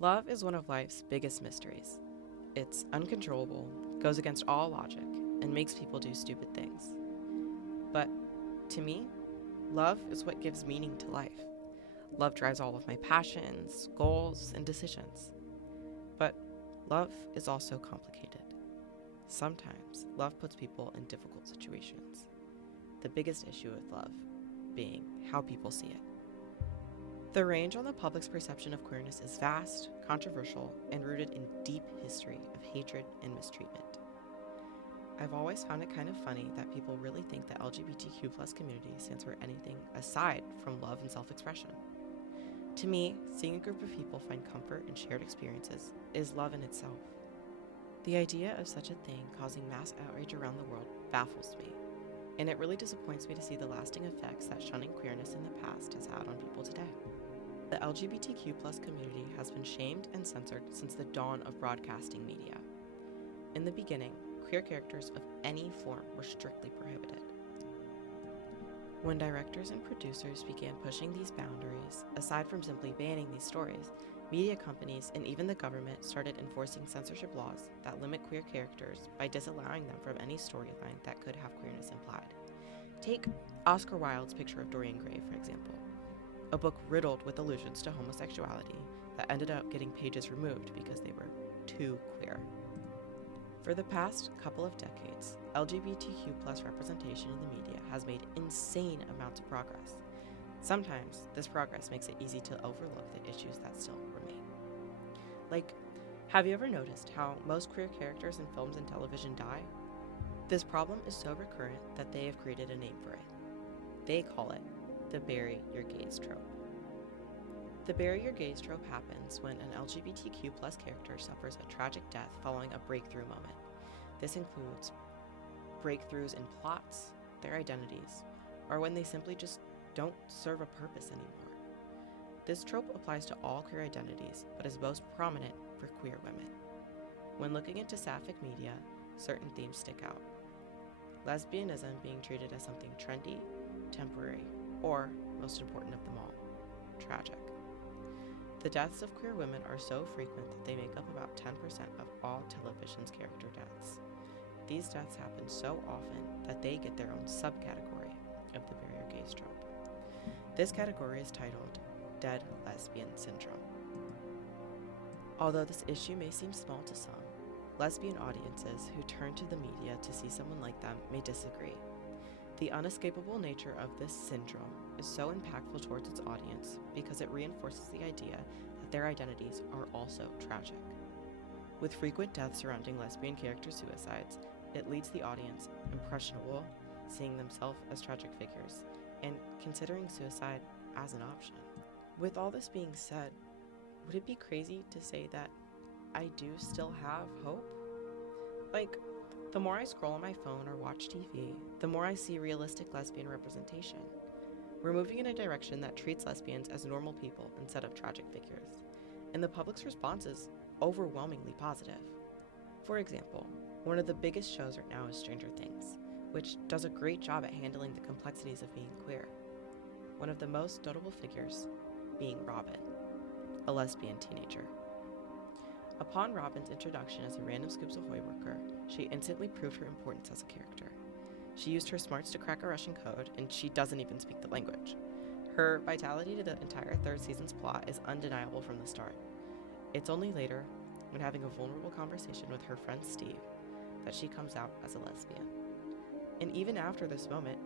Love is one of life's biggest mysteries. It's uncontrollable, goes against all logic, and makes people do stupid things. But to me, love is what gives meaning to life. Love drives all of my passions, goals, and decisions. But love is also complicated. Sometimes love puts people in difficult situations. The biggest issue with love being how people see it. The range on the public's perception of queerness is vast, controversial, and rooted in deep history of hatred and mistreatment. I've always found it kind of funny that people really think the LGBTQ plus community stands for anything aside from love and self-expression. To me, seeing a group of people find comfort in shared experiences is love in itself. The idea of such a thing causing mass outrage around the world baffles me, and it really disappoints me to see the lasting effects that shunning queerness in the past has had on people today. The LGBTQ plus community has been shamed and censored since the dawn of broadcasting media. In the beginning, queer characters of any form were strictly prohibited. When directors and producers began pushing these boundaries, aside from simply banning these stories, media companies and even the government started enforcing censorship laws that limit queer characters by disallowing them from any storyline that could have queerness implied. Take Oscar Wilde's Picture of Dorian Gray, for example, a book riddled with allusions to homosexuality that ended up getting pages removed because they were too queer. For the past couple of decades, LGBTQ plus representation in the media has made insane amounts of progress. Sometimes, this progress makes it easy to overlook the issues that still remain. Like, have you ever noticed how most queer characters in films and television die? This problem is so recurrent that they have created a name for it. They call it the bury your gays trope. The bury your gays trope happens when an LGBTQ plus character suffers a tragic death following a breakthrough moment. This includes breakthroughs in plots, their identities, or when they simply just don't serve a purpose anymore. This trope applies to all queer identities, but is most prominent for queer women. When looking into sapphic media, certain themes stick out. Lesbianism being treated as something trendy, temporary, or, most important of them all, tragic. The deaths of queer women are so frequent that they make up about 10% of all television's character deaths. These deaths happen so often that they get their own subcategory of the bury your gays trope. This category is titled Dead Lesbian Syndrome. Although this issue may seem small to some, lesbian audiences who turn to the media to see someone like them may disagree. The unescapable nature of this syndrome is so impactful towards its audience because it reinforces the idea that their identities are also tragic. With frequent deaths surrounding lesbian character suicides, it leads the audience impressionable, seeing themselves as tragic figures, and considering suicide as an option. With all this being said, would it be crazy to say that I do still have hope? Like, the more I scroll on my phone or watch TV, the more I see realistic lesbian representation. We're moving in a direction that treats lesbians as normal people instead of tragic figures, and the public's response is overwhelmingly positive. For example, one of the biggest shows right now is Stranger Things, which does a great job at handling the complexities of being queer. One of the most notable figures being Robin, a lesbian teenager. Upon Robin's introduction as a random Scoops Ahoy worker, she instantly proved her importance as a character. She used her smarts to crack a Russian code, and she doesn't even speak the language. Her vitality to the entire third season's plot is undeniable from the start. It's only later, when having a vulnerable conversation with her friend Steve, that she comes out as a lesbian. And even after this moment,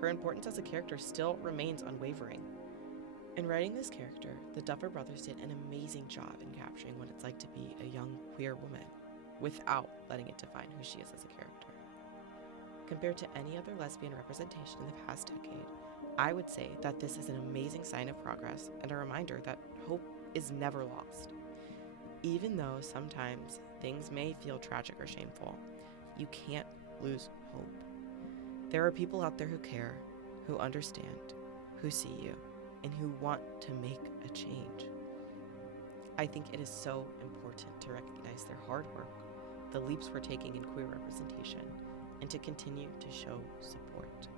her importance as a character still remains unwavering. In writing this character, the Duffer Brothers did an amazing job in capturing what it's like to be a young queer woman, without letting it define who she is as a character. Compared to any other lesbian representation in the past decade, I would say that this is an amazing sign of progress and a reminder that hope is never lost. Even though sometimes things may feel tragic or shameful, you can't lose hope. There are people out there who care, who understand, who see you, and who want to make a change. I think it is so important to recognize their hard work, the leaps we're taking in queer representation, and to continue to show support.